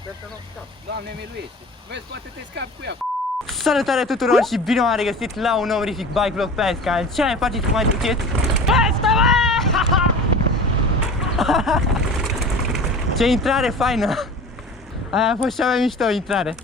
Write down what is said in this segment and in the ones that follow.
Sper să nu scap. Doamne miluiește. Vezi, poate te scapi cu ea. Salutare tuturor și bine m-am regăsit la un nou orific bike vlog pe canal. Ce mai faceți cu mai truchet? Ce intrare faină! Aia a fost cea mai mișto intrare.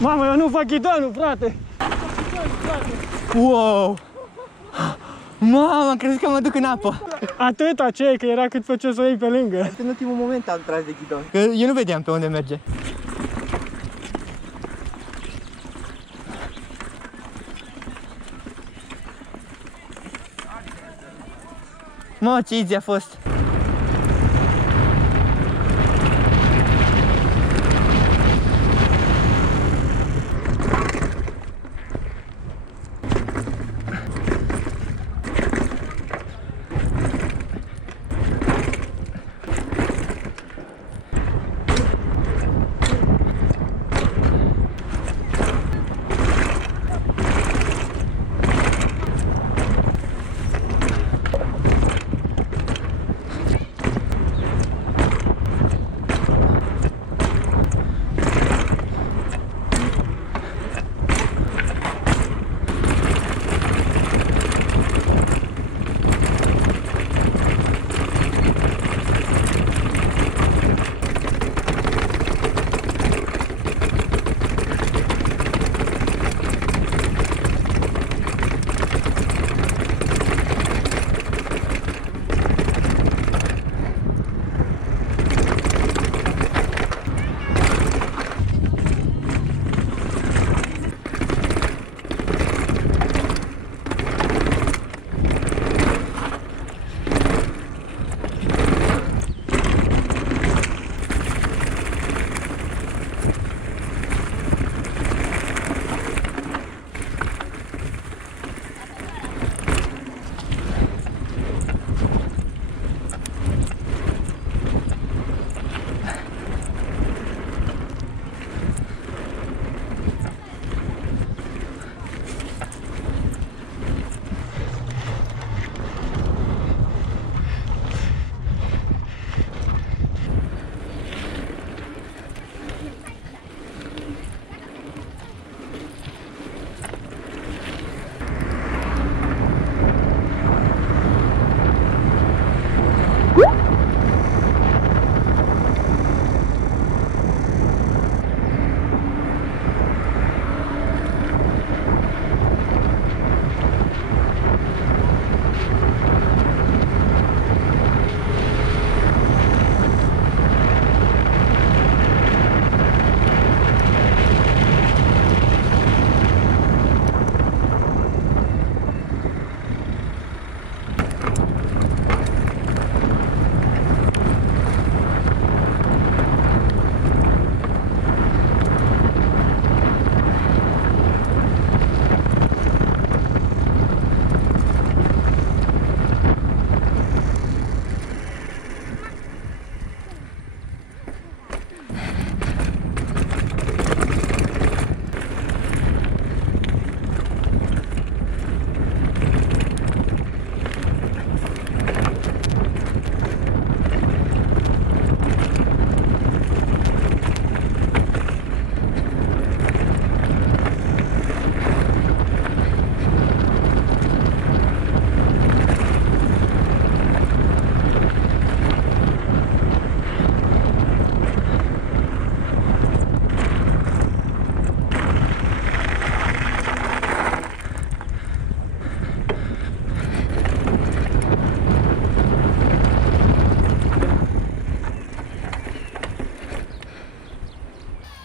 Mamă, eu nu fac ghidonul, frate! Wow! Mamă, am crezut că mă duc în apă. Atât aceea că era cât făceai să o iei pe lângă. În ultimul moment am tras de ghidon, că eu nu vedeam pe unde merge. Mă, ce easy a fost!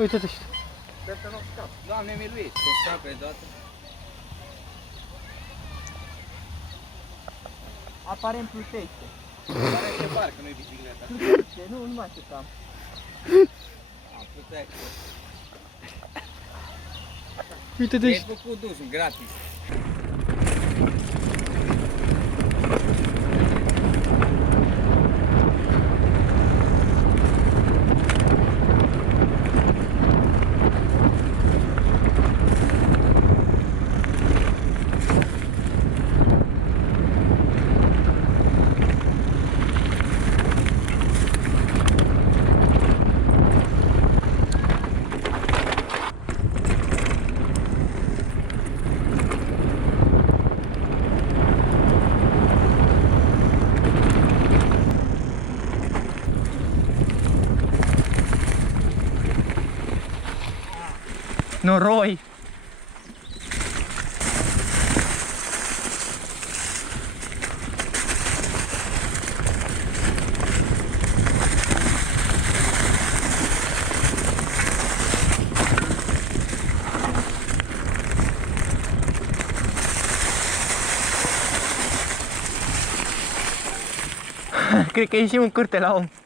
Uite-te și tu. Sper să nu scap. Doamne miluiește, să scape deodată. Aparent plutește. Pare că parcă nu-i bicicleta. Plutește, nu mă așteptam. Puteai. Uite-te Ai și... făcut dusul gratis. Noroi! Cred că ieșim în curte la om.